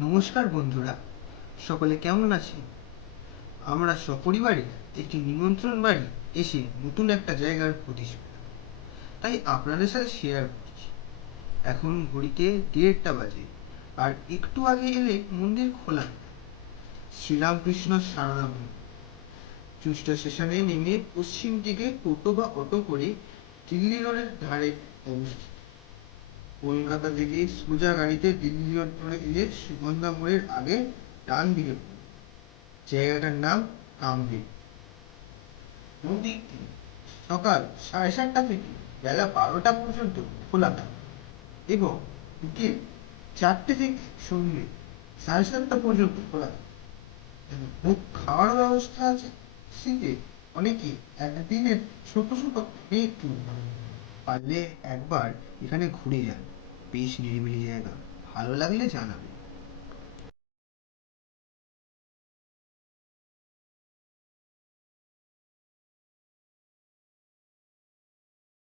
নমস্কার বন্ধুরা, সকলে কেমন আছেন? আমরা সপরিবারে একটি নিমন্ত্রণ বাড়ি এসে নতুন একটা জায়গার প্রতিষ্ঠা, তাই আপনাদের সাথে শেয়ার করছি। এখন ঘড়িতে 1:30টা বাজে, আর একটু আগে এলে মন্দির খোলা। শ্রীরামকৃষ্ণ সারদা মন্দির। চুঁচুড়া স্টেশনে নেমে পশ্চিম দিকে টোটো বা অটো করে দিল্লি রোডের ধারে অবস্থিত। কলকাতা থেকে সোজা গাড়িতে দিল্লি রোড ধরে গিয়ে সুগন্ধা মোড়ের আগে ডান দিকে জায়গাটার নাম কামদেব। মন্দিরটি সকাল 7:30টা থেকে বেলা 12টা পর্যন্ত খোলা থাকে এবং বিকেল 4টে থেকে সন্ধ্যে 7:30টা পর্যন্ত খোলা থাকে। খাওয়ার ব্যবস্থা আছে। শীতে অনেকে একদিনের ছোট ছোট পিকনিক ট্যুর করে। পারলে একবার এখানে ঘুরে যান, বেশ নিরিবিলি জায়গা, ভালো লাগলে জানাবে।